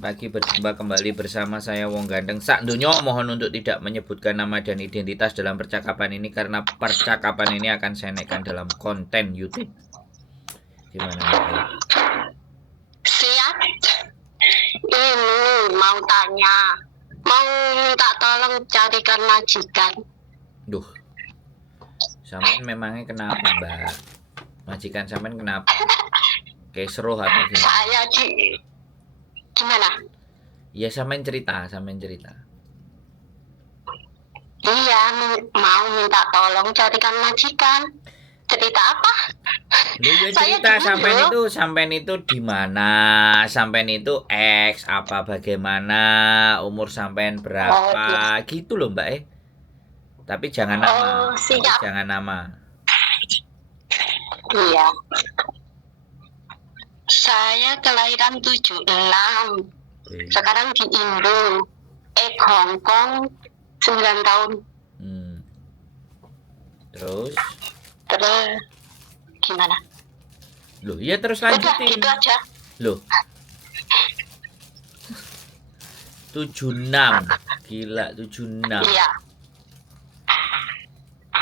Pagi berjumpa kembali bersama saya Wong Gandeng. Sak dunyo mohon untuk tidak menyebutkan nama dan identitas dalam percakapan ini karena percakapan ini akan saya naikkan dalam konten YouTube. Gimana Mbak? Siap. Ini mau tanya, mau minta tolong carikan majikan. Duh. Sampean memangnya kenapa, Mbak? Majikan sampean kenapa? Kayak seru atau gimana? Saya gimana? Ya sampean cerita. Iya, mau minta tolong carikan majikan. Cerita apa? Lu ya Saya cerita dulu. sampean itu di mana? Sampean itu X apa bagaimana? Umur sampean berapa? Gitu loh, Mbak Tapi jangan nama. Siap. Iya. Saya kelahiran 76. Sekarang di Indo. Hong Kong 9 tahun. Terus gimana? Loh, ya terus lanjutin. Udah gitu aja. Loh. 76. Gila, 76. Iya.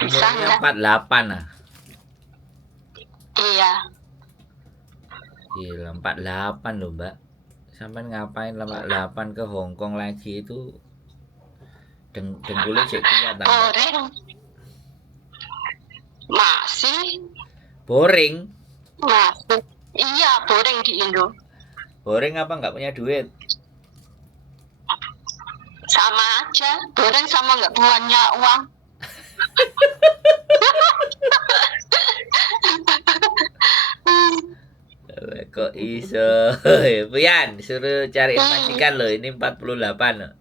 Umurnya 48 lah. Iya. Gila, 48 loh, Mbak. Sampai ngapain 48 ke Hong Kong lagi itu? Dengkulnya cek kuat. Boring. Masih. Boring? Masih. Iya, boring di Indo. Boring apa nggak punya duit? Sama aja. Boring sama nggak punya uang. Kok iso? Pian, suruh cari majikan loh. Ini 48 loh.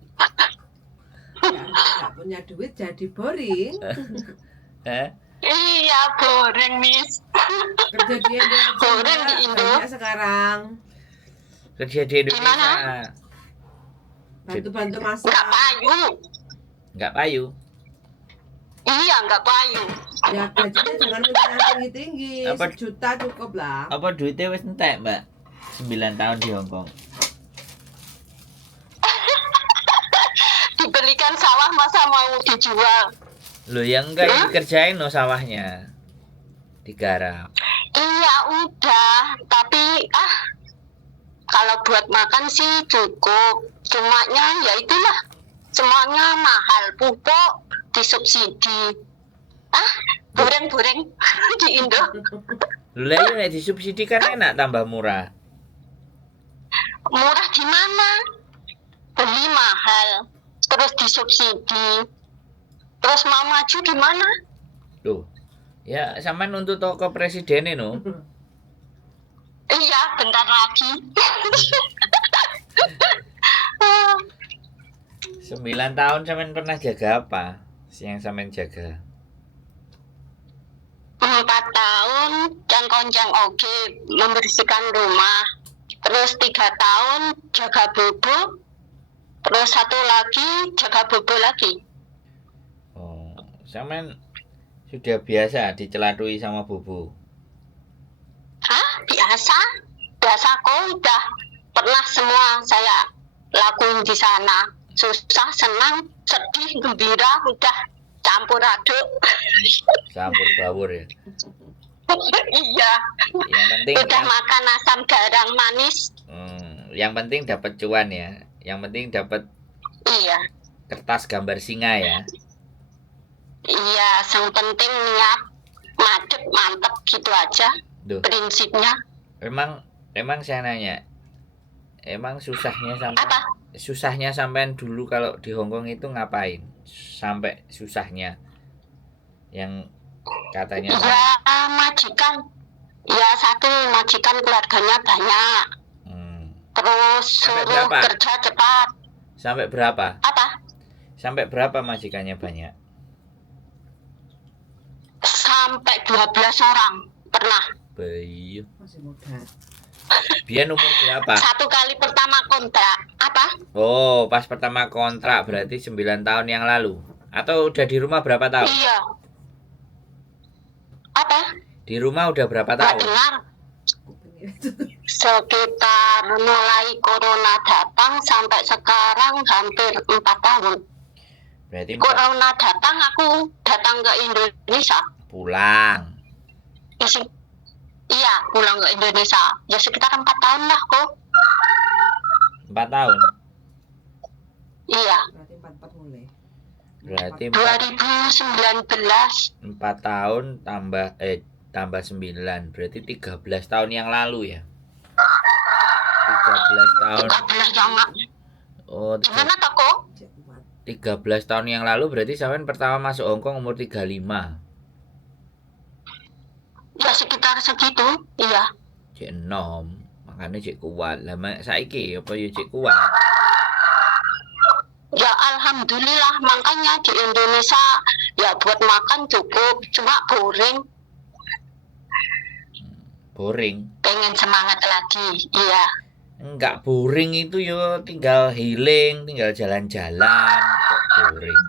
Nggak punya duit jadi boring. Iya, boring, Miss. Kerja di Indonesia boring di Indo. banyak sekarang. Kerja di Indonesia. Bantu-bantu masak. Nggak payu. Iya, nggak payu. Ya gajinya jangan yang tinggi-tinggi. 1 juta cukup lah. Apa duitnya wis entek, Mbak? 9 tahun di Hong Kong. Dibelikan sawah masa mau dijual? Loh, yang enggak dikerjain no sawahnya. Digarap. Iya, udah. Tapi kalau buat makan sih cukup. Cumanya ya itulah. Semuanya mahal. Pupuk disubsidi. Boring-boring di Indo. Lah iya disubsidi kan enak tambah murah. Murah di mana? Beli mahal. Terus disubsidi. Terus mau maju di mana? Loh. Ya sampean untuk toko presiden no. Iya, bentar lagi. 9 tahun sampean pernah jaga apa? Yang sampean jaga? 4 tahun cangkong-cang oke membersihkan rumah. Terus 3 tahun jaga bobo. Terus 1 lagi jaga bobo lagi. Oh, sampean sudah biasa dicelatui sama bobo? Biasa. Biasa kok udah pernah semua saya lakuin di sana. Susah, senang, sedih, gembira, udah campur aduk. Campur baur ya. Iya. Yang penting udah makan asam garam manis. Yang penting dapat cuan ya. Yang penting dapat kertas gambar singa ya. Iya, yang penting niat, madep, mantep gitu aja. Duh. Prinsipnya. Emang saya nanya. Emang susahnya sampean dulu kalau di Hong Kong itu ngapain? Sampai susahnya yang katanya ya majikan. Ya satu majikan keluarganya banyak. Terus suruh kerja cepat. Sampai berapa? Apa? Sampai berapa majikannya banyak? Sampai 12 orang pernah. Bayu. Masih muda. Dia umur berapa? 1 kali pertama kontrak. Apa? Oh, pas pertama kontrak berarti 9 tahun yang lalu. Atau udah di rumah berapa tahun? Iya. Apa? Di rumah udah berapa tahun? Nggak dengar. sekitar mulai corona datang sampai sekarang hampir 4 tahun. Berarti Corona datang, aku datang ke Indonesia. pulang. Iya, pulang ke Indonesia. Ya sekitar 4 tahun lah kok. 4 tahun. Iya. Berarti 44 mulai. Berarti 2019. 4 tahun tambah 9. Berarti 13 tahun yang lalu ya. 13 tahun. 13 jangan. Oh, Gimana toh kok? 13 tahun yang lalu berarti sampean pertama masuk Hong Kong umur 35. Ya sekitar segitu. Iya. Cek enom, makanya cek kuat. Lah saiki apa ya cek kuat? Ya alhamdulillah, makanya di Indonesia ya buat makan cukup, cuma boring. Boring. Pengen semangat lagi. Iya. Enggak boring itu yo tinggal healing, tinggal jalan-jalan. Kok boring?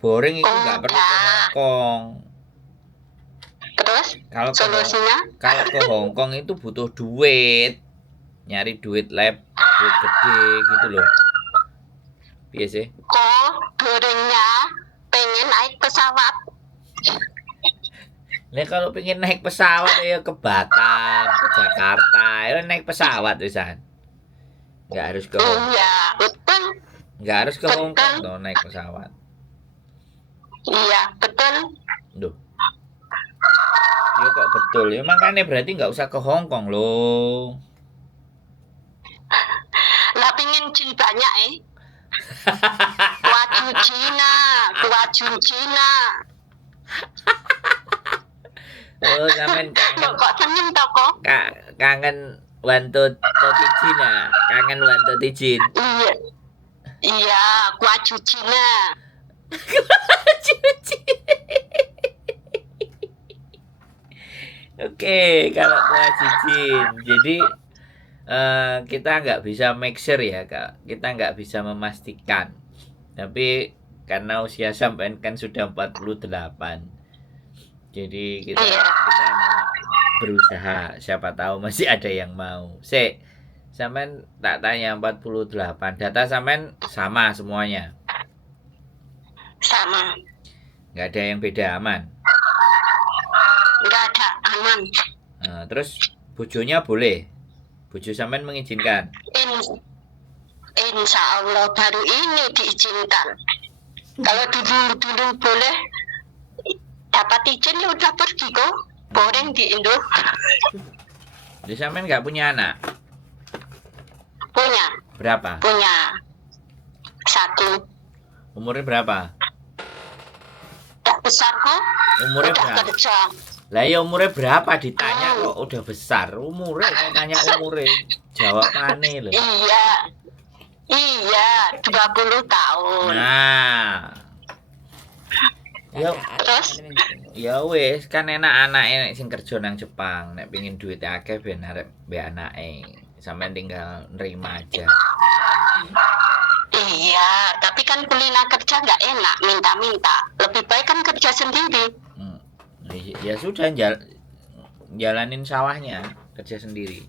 Boring itu enggak perlu ke Hong Kong. Terus Kalau solusinya? ke Hong Kong itu butuh duit. Nyari duit duit gede gitu loh. Piye sih? Kok boringnya pengen naik pesawat? Nah kalau pengen naik pesawat ya ke Batam, ke Jakarta, ya naik pesawat wisan. Nggak harus ke Hong Kong. Iya, betul. Nggak harus ke Hong Kong tuh naik pesawat. Iya, betul. Duh. Ya kok betul ya, makanya berarti nggak usah ke Hong Kong loh. Lah pengen jin banyak Kuaju Cina. Oh, sampean Kok senyum toh kok? kangen wanto toti Cina, kangen wanto Jin. Iya. Iya, kuaju Cina. Oke, kalau kuaci Jin. Jadi kita nggak bisa make sure ya, Kak. Kita nggak bisa memastikan. Tapi karena usia sampean kan sudah 48. Jadi kita mau berusaha, siapa tahu masih ada yang mau. Sampean tak tanya 48. Data sampean sama semuanya. Sama. Nggak ada yang beda, aman. Nggak ada, aman. Nah, terus bojonya boleh. Bojo sampean mengizinkan. Insya Allah baru ini diizinkan. Kalau dulu boleh dapat izin ya udah pergi kok. Boring di Indo. Jadi sampean nggak punya anak? Punya. Berapa? Punya 1. Umurnya berapa? Udah besar kok. Umurnya udah berapa? kerja. Lah ya umurnya berapa ditanya kok udah besar. Umurnya saya tanya umurnya. Jawab aneh loh. Iya, 20 tahun. Nah. Terus? Ya wis kan enak anake sing kerja nang Jepang, nek pengin duit akeh ben arep mbek anake. Sampeyan tinggal nerima aja. Iya, tapi kan kulina kerja nggak enak, minta-minta. Lebih baik kan kerja sendiri. Ya sudah jalanin sawahnya, kerja sendiri.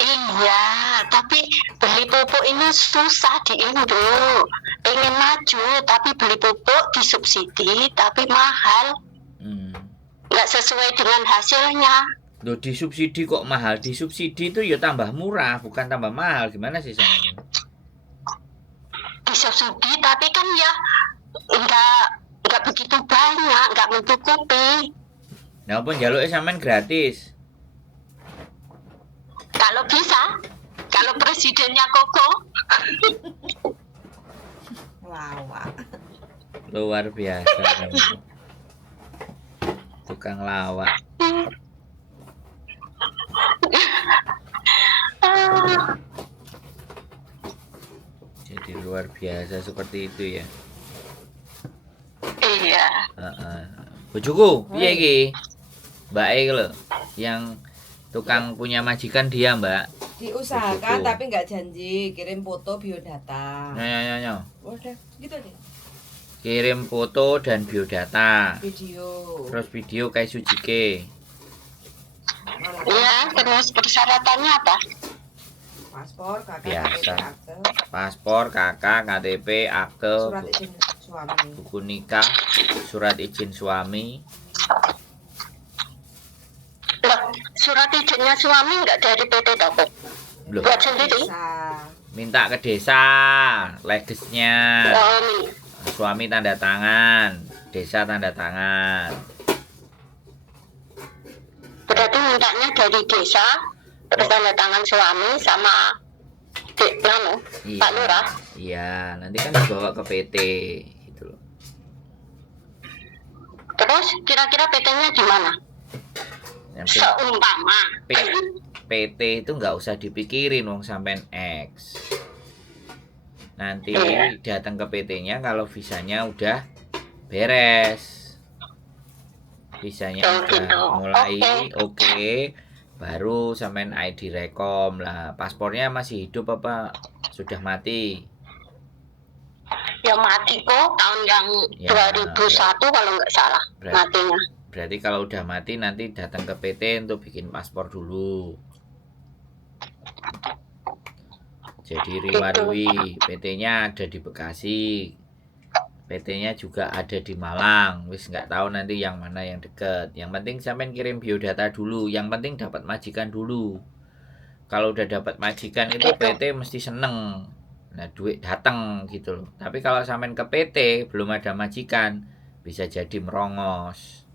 Iya, tapi beli pupuk ini susah di Indo. Pengen maju, tapi beli pupuk disubsidi, tapi mahal. Nggak sesuai dengan hasilnya. Loh, disubsidi kok mahal? Disubsidi itu ya tambah murah, bukan tambah mahal. Gimana sih sama? Disubsidi, tapi kan ya nggak begitu banyak, nggak mencukupi. Nah, apa njaluknya sampean gratis? Kalau bisa, kalau presidennya Koko. Lawak. Luar biasa kamu. Tukang lawak. Jadi luar biasa seperti itu ya. Iya. Bojoku, piye iki? Mbak iki lho, yang tukang punya majikan dia, Mbak. Diusahakan tapi nggak janji kirim foto biodata. Nyo. Udah gitu aja. Kirim foto dan biodata. Video. Terus video kayak Sujike. Iya, terus persyaratannya apa? Paspor, kakak, Biasa. KTP, akte, Paspor, kakak, KTP, akte, surat izin suami. buku nikah, surat izin suami. Loh, surat izinnya suami nggak dari PT Toko? Loh, Buat sendiri? Bisa. minta ke desa legesnya. Oh, Suami tanda tangan, desa tanda tangan. berarti mintanya dari desa, terus tanda tangan suami sama Pak Lurah. Iya, nanti kan dibawa ke PT gitu loh. Terus kira-kira PT-nya di mana? Yang Seumpama. PT itu nggak usah dipikirin wong sampean X. Nanti datang ke PT-nya kalau visanya udah beres. Visanya udah mulai oke, baru sampean ID rekom lah. Paspornya masih hidup apa sudah mati? Ya mati kok, tahun yang 2001 kalau nggak salah matinya. Berarti kalau udah mati nanti datang ke PT untuk bikin paspor dulu. Jadi riwariwi, PT-nya ada di Bekasi, PT-nya juga ada di Malang. Wis nggak tahu nanti yang mana yang deket. Yang penting sampean kirim biodata dulu. Yang penting dapat majikan dulu. Kalau udah dapat majikan itu PT mesti seneng. Nah duit datang gitu loh. Tapi kalau sampean ke PT belum ada majikan, bisa jadi merongos.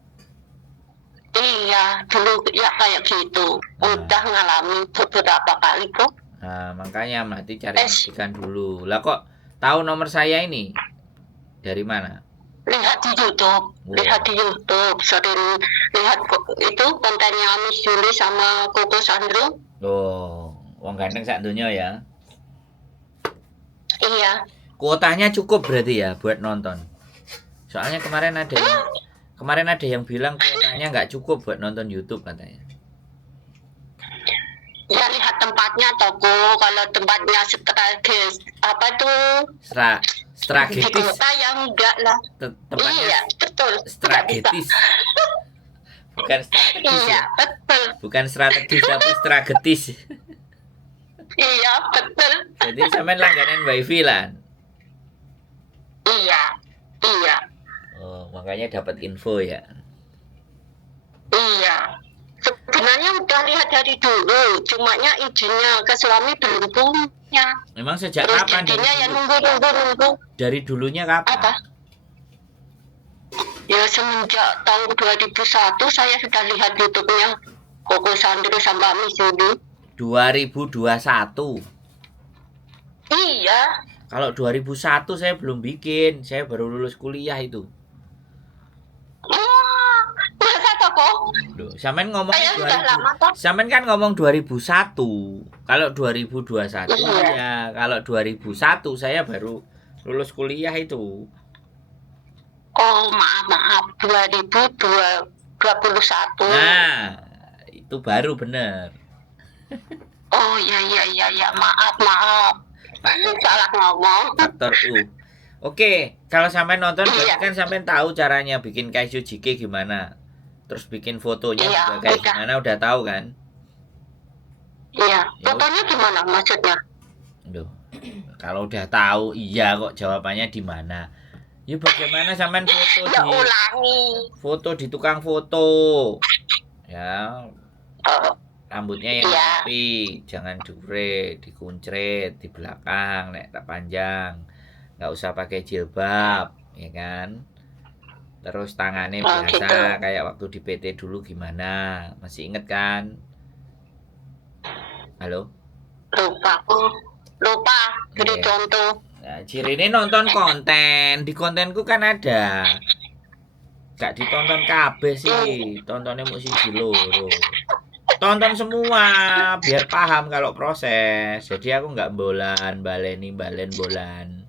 Iya, dulu ya kayak gitu. Udah ngalami beberapa kali kok. Nah, makanya nanti cari majikan dulu. Lah kok tahu nomor saya ini? Dari mana? Lihat di YouTube. Lihat di YouTube. Sering lihat itu kontennya Miss Juli sama Koko Sandro. Oh, wong ganteng sak donya ya. Iya. Kuotanya cukup berarti ya buat nonton. Soalnya kemarin ada yang bilang kuotanya nggak cukup buat nonton YouTube katanya. Ya lihat tempatnya toko, kalau tempatnya strategis apa tuh? Strategis. Di kota yang enggak lah. Tempatnya iya, betul. Strategis. Bukan strategis iya, ya. betul. Bukan strategis tapi strategis. Iya, betul. Jadi sampean langganan wifi lah. Iya. Iya. Oh, makanya dapat info ya. Iya. Sebenarnya udah lihat dari dulu, cumanya izinnya ke suami belum punya. Memang sejak terus kapan? Jadinya ya nunggu. Dari dulunya kapan? Apa? Ya semenjak tahun 2001 saya sudah lihat YouTube-nya Koko Sandro sama Miss Juli. 2021. Iya. Kalau 2001 saya belum bikin, saya baru lulus kuliah itu. Masa toko? Loh, sampean ngomong Sampean kan ngomong 2001. Kalau 2021 ya, kalau 2001 saya baru lulus kuliah itu. Oh, maaf, 2021. Nah, itu baru bener. Oh, ya, maaf. Salah ngomong. Faktor U. Oke, kalau sampai nonton berarti kan sampai tahu caranya bikin Kaisyu Jike gimana. Terus bikin fotonya juga kayak gimana udah tahu kan? Iya, fotonya gimana maksudnya? Duh, kalau udah tahu iya kok jawabannya di mana? Ya bagaimana sampean foto di tukang foto. Ya. Rambutnya yang rapi, jangan dure, dikuncret di belakang, nek tak panjang. Nggak usah pakai jilbab, ya kan? Terus tangannya biasa kayak waktu di PT dulu gimana? Masih inget kan? Halo? Lupa, beri contoh. Nah, ciri ini nonton konten, di kontenku kan ada. Gak ditonton kabeh sih, tontonnya musik loro. Tonton semua biar paham kalau proses. Jadi aku nggak balen bolan.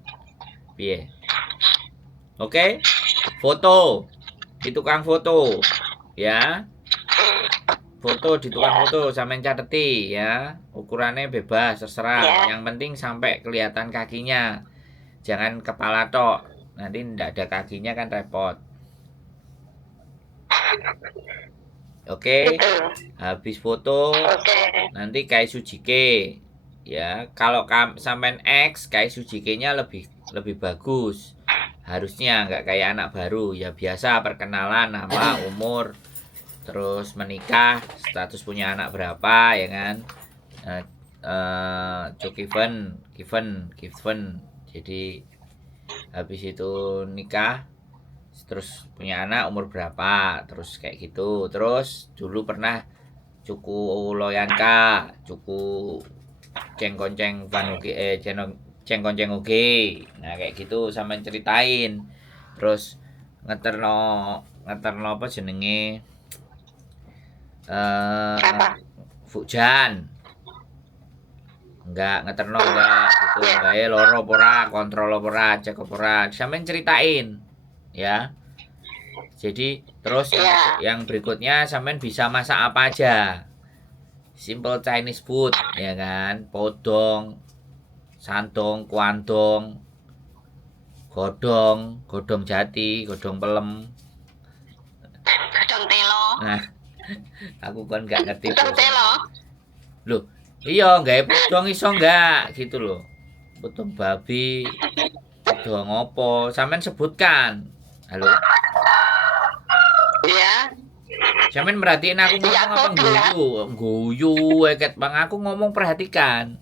Piye? Oke? Foto di tukang foto ya. Foto di tukang foto sampean cateti ya. Ukurannya bebas terserah. Yang penting sampai kelihatan kakinya. Jangan kepala tok. Nanti ndak ada kakinya kan repot. Oke. Betul. Habis foto Oke. nanti Kai Sujike. Ya, kalau sampean X, Kai Sujike-nya lebih bagus. Harusnya nggak kayak anak baru. Ya biasa perkenalan, nama, umur, terus menikah, status punya anak berapa, ya kan? Given. Jadi habis itu nikah, terus punya anak umur berapa, terus kayak gitu. Terus dulu pernah cuku loyanka, cuku cengkonceng vanuge cengkonceng uge. Nah kayak gitu sampean ceritain. Terus ngeterno apa jenenge Apa? Fujan. Enggak ngeterno enggak gitu. Enggak loro pora, kontrol pora, cek pora. Sampean ceritain. Ya. Jadi terus yang berikutnya sampean bisa masak apa aja. Simple Chinese food, ya kan? Podong, santong, kuandong, godong jati, godong pelem. Godong telo. Nah, aku kan nggak ngerti. Godong telo. Loh, iya, nggak podong iso nggak gitu loh. Podong babi, podong opo, sampean sebutkan. Halo? Iya. Sampean merhatiin aku ngomong apa guyu, eket bang aku ngomong perhatikan.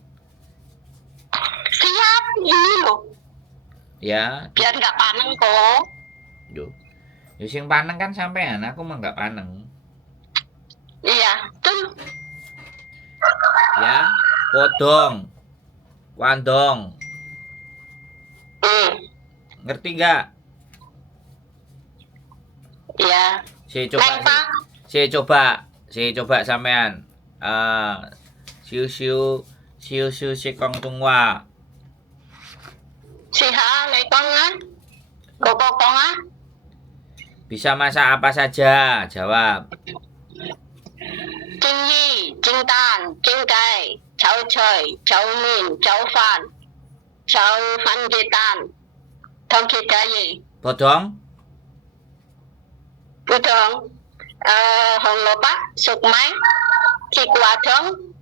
Siap, ini loh. Ya. Biar nggak paneng kok. Yo, sing paneng kan sampean, aku mah nggak paneng. Iya, tuh. Ya, podong, wandong. Ngerti nggak? Iya. Saya coba sampean. Siu sikong tungwa. Siha, lekongan, gokokongan. Bisa masak apa saja? Jawab. Jingyi, jingtan, jingkai, chao choy, chao min, chao fan getan, tong kitayi. Podong? Budong, hong lopak, sukmai, kikwadong,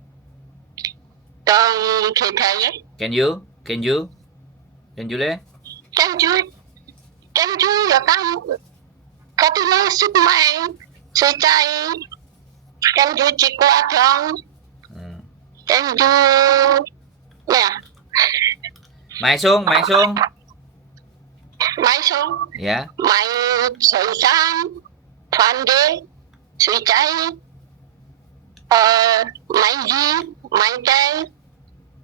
tong kitayi. Can you le? Kem ju ya kamu. Katilo sukmai, suicai, kem ju kikwadong, kem ju, ya. Maisong. Mai sung, Ya. mai soi san, fan ge, suicai, mai ji, mai cai,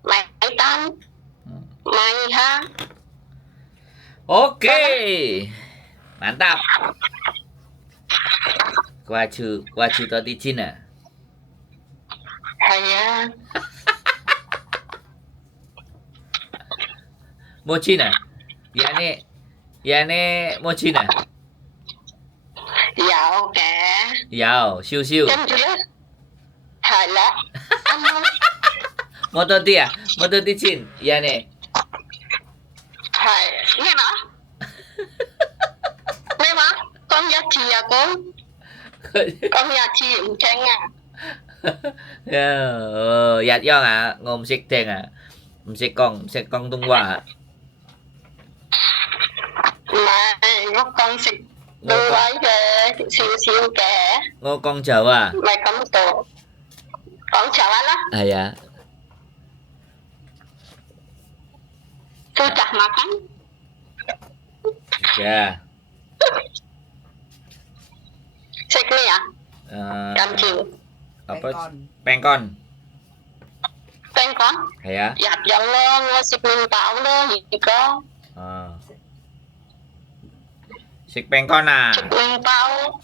mai tan, mai ha. Oke. Mantap. Kuaju toti Cina. Haya, Mochina. Yani Mochina. ya oke. Yao, siu. Kem ju ya. Hala. Mototi Chin. Yani. Hai, nghe mà. Nghe mà, con nhà chị à con. Con nhà chị cũng tranh à. Yat yong à, ngom sik theng à. Sik kong tung wa. Mày ngốc con xịt đôi váy về siêu kẻ. Ngô con Jawa. Mày cấm tổ. Con chào anh á. Ah ya. Tôi chặt makan. Ya. Xịt này à? Cam chiều. Apa? Pengkon. Pengkon? Ya. Giặt dòng lo xịt mình tạo lo gì con. Sik pengkon à. Xịt mình tạo.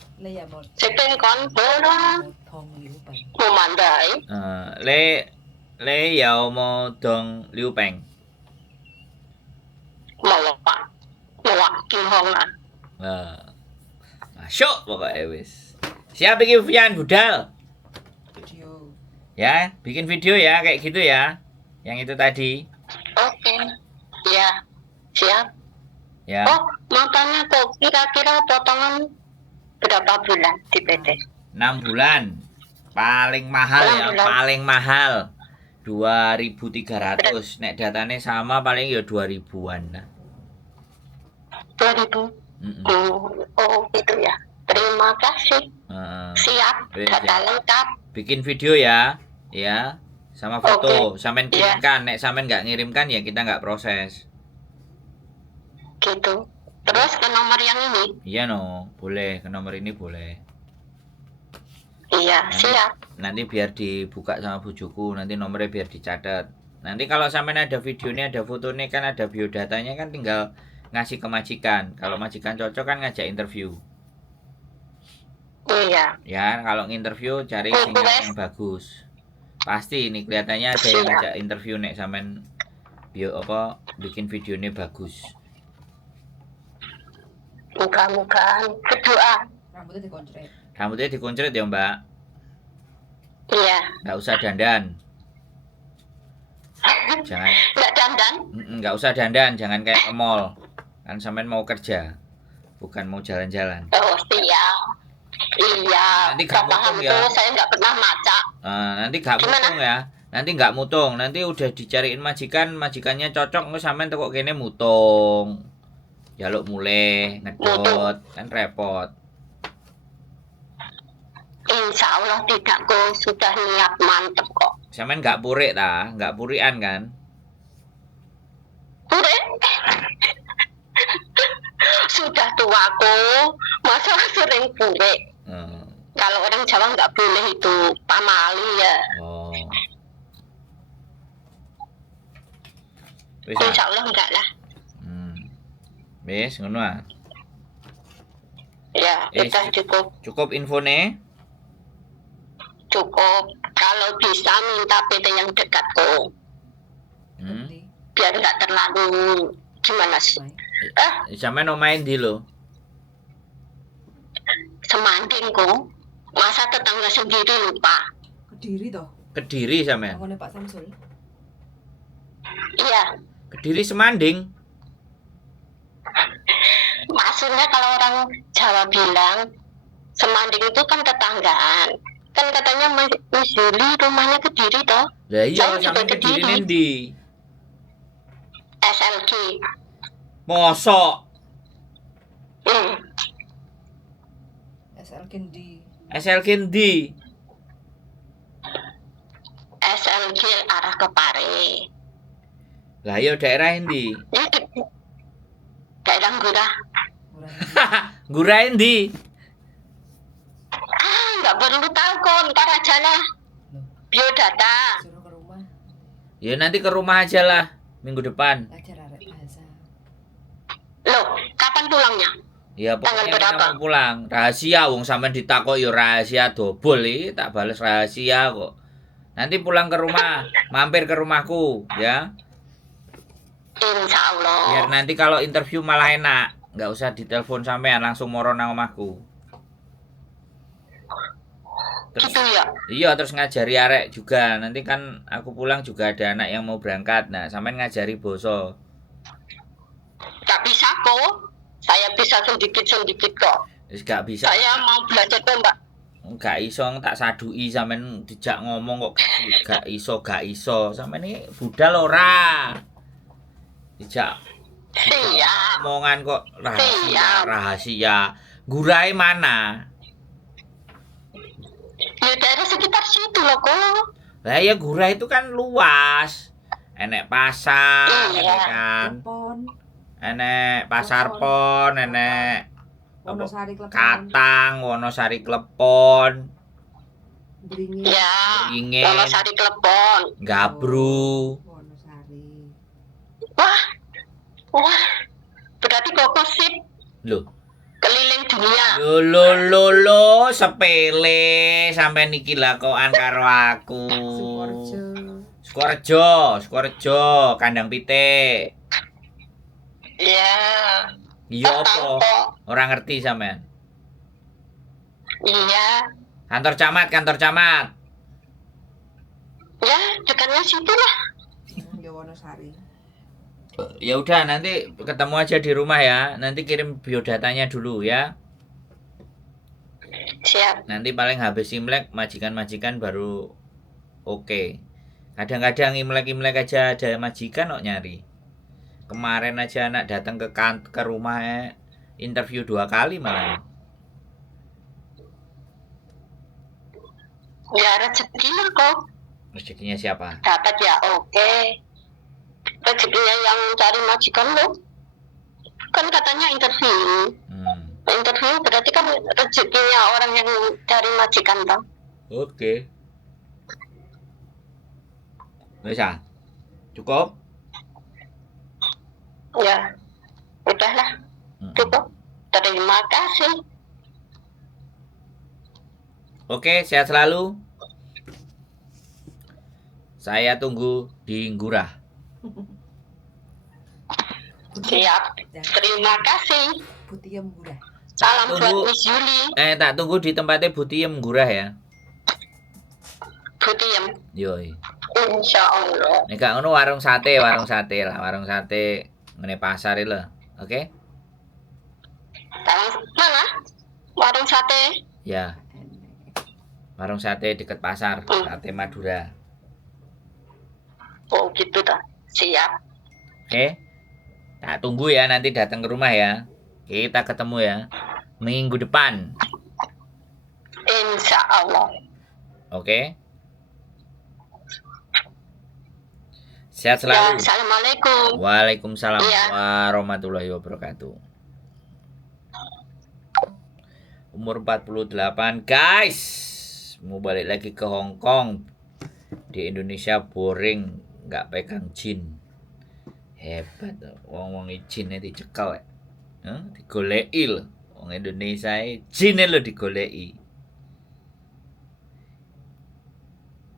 Xịt pengkon bữa đó. Một màn đấy. Lê有冇同溜餅? Mau kim hong à. Masuk pokoknya wis. Siap bikin video budal. Ya, bikin video ya kayak gitu ya. Yang itu tadi. Oke. Ya, siap. Ya. Oh, mau tanya kok kira-kira potongan berapa bulan di PT? 6 bulan. Paling mahal ya, paling mahal 2.300. Nek datane sama paling ya 2.000-an lah. 2.000. Oh gitu ya. Terima kasih. Siap, data lengkap. Bikin video ya, ya, sama foto. Sampean kirimkan. Nek sampean nggak ngirimkan ya kita nggak proses. Gitu. Terus ke nomor yang ini? Iya no, boleh ke nomor ini boleh. Iya, siap. Nanti biar dibuka sama bujuku, nanti nomornya biar dicatat. Nanti kalau sampean ada videonya, ada fotonya, kan ada biodatanya, kan tinggal ngasih ke majikan. Kalau majikan cocok kan ngajak interview. Iya. Ya, kalau interview cari sinyal yang bagus. Pasti ini kelihatannya ada yang ngajak interview nek sampean bikin videonya bagus. Mudah-mudahan berdoa. Rambutnya dikoncret ya Mbak. Iya. Nggak usah dandan. Jangan. Nggak dandan? Nggak usah dandan, jangan kayak ke mall. Kan sampean mau kerja, bukan mau jalan-jalan. Oh siap. Iya. Nanti nggak mutung ya. Saya nggak pernah maca. Nanti nggak mutung ya. Nanti nggak mutung. Nanti udah dicariin majikannya cocok, nggak sampean tekok kene mutung. Jaluk mulai ngedot, kan repot. Insya Allah tidak kok, sudah niat mantep kok. Sampean nggak purik ta, nggak purian kan? Purik? Sudah tuaku, masa sering purik. Kalau orang Jawa nggak boleh itu pamali ya. Oh. Insya Allah enggak lah. Wis ngono ah. Ya, sudah cukup. Cukup infone? Cukup. Kalau bisa minta PT yang dekat kok. Biar nggak terlalu gimana sih? Sampean omahe ndi lho? Semanding kok. Masa tetangga sendiri lupa? Kediri toh. Kediri sampean. Aku Pak Samsul. Iya. Kediri Semanding. Maksudnya kalau orang Jawa bilang Semanding itu kan tetanggaan. Kan katanya Mas Juli rumahnya Kediri toh? Lah iya, sampe Kediri nendi? SLG. Mosok. SLG ndi? SLG ndi? SLG arah ke Pare. Lah iya daerah endi? Daerah Gurah. Gurah endi? Nggak perlu tahu kok, ntar aja lah. Biodata. Suruh ke rumah. Ya nanti ke rumah aja lah minggu depan. Ajar arek bahasa. Loh, kapan pulangnya? Ya pokoknya kita mau pulang. Rahasia wong sampean ditakok ya rahasia dobol iki, tak bales rahasia kok. Nanti pulang ke rumah, mampir ke rumahku ya. Insya Allah. Biar nanti kalau interview malah enak, nggak usah ditelepon sampean, langsung moro nang omahku. Terus, gitu ya? Iya, terus ngajari arek juga. Nanti kan aku pulang juga ada anak yang mau berangkat. Nah, sampean ngajari boso. Gak bisa kok. Saya bisa sedikit-sedikit kok. Wis gak bisa. Saya mau belajar kok, Mbak. Gak iso tak sadui sampean dijak ngomong kok gak iso. Sampean ini budal ora. Dijak omongan kok rahasia. Gurai mana? Ya daerah sekitar situ loh kok. Lah ya Gurah itu kan luas. Enek pasar, kan. Enek pasar pon, enek Katang, Wonosari Klepon. Ya, Wonosari Klepon. Gabru. Wah. Berarti kok sip. Loh. Keliling dunia. Lo sepele sampai niki lakokan karo aku. Sukorejo, kandang pitik. Iya. Iya apa? Orang ngerti sampean. Iya. Kantor camat. Ya, dekatnya situ lah. Ya Wonosari. Ya udah nanti ketemu aja di rumah ya. Nanti kirim biodatanya dulu ya. Siap. Siap. Nanti paling habis Imlek majikan-majikan baru oke. Kadang-kadang Imlek aja ada majikan kok nyari. Kemarin aja anak datang ke rumah interview 2 kali malah. Ya rezeki lah kok. Rezekinya siapa? Dapat ya oke. Rezekinya yang cari majikan lo. Kan katanya interview. Interview berarti kan rezekinya orang yang cari majikan toh. Oke. Bisa? Cukup? Ya. Udahlah. Cukup. Terima kasih. Oke, sehat selalu. Saya tunggu di Ngurah. Siap. Terima kasih. Putih murah. Salam buat Miss Yuli. Tak tunggu di tempatnya Butiem Ngurah ya. Butiem. Yoi. Insya Allah. Nek gak ngono warung sate lah, warung sate ngene pasar lho. Oke? Mana? Warung sate. Ya. Warung sate dekat pasar, Sate Madura. Oh gitu dah. Siap. Oke? Tak tunggu ya nanti datang ke rumah ya. Kita ketemu ya minggu depan. Insya Allah. Oke? Sehat selalu. Ya, assalamualaikum. Waalaikumsalam Ya. warahmatullahi wabarakatuh. Umur 48, guys. Mau balik lagi ke Hong Kong. Di Indonesia boring, nggak pegang jin. Hebat, wong-wong jinnya dicekel. Digoleki lho. Wong Indonesia jinnya lho digoleki.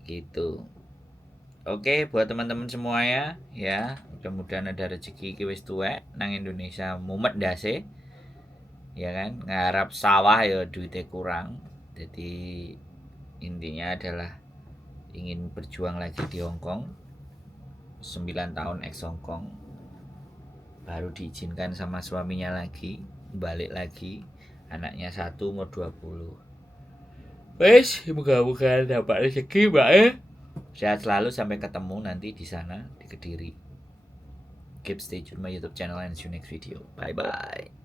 Gitu. Oke, buat teman-teman semuanya ya, mudah-mudahan ada rezeki iki wis tuwek nang Indonesia mumet ndase. Ya kan, ngarap sawah ya duitnya kurang. Jadi intinya adalah ingin berjuang lagi di Hong Kong. 9 tahun ex Hong Kong. Baru diizinkan sama suaminya lagi, balik lagi. Anaknya 1 umur 20. Wes, moga-moga dapat rezeki, Mbak ya. Sehat selalu, sampai ketemu nanti di sana di Kediri. Keep stay tune my YouTube channel and see you next video. Bye bye.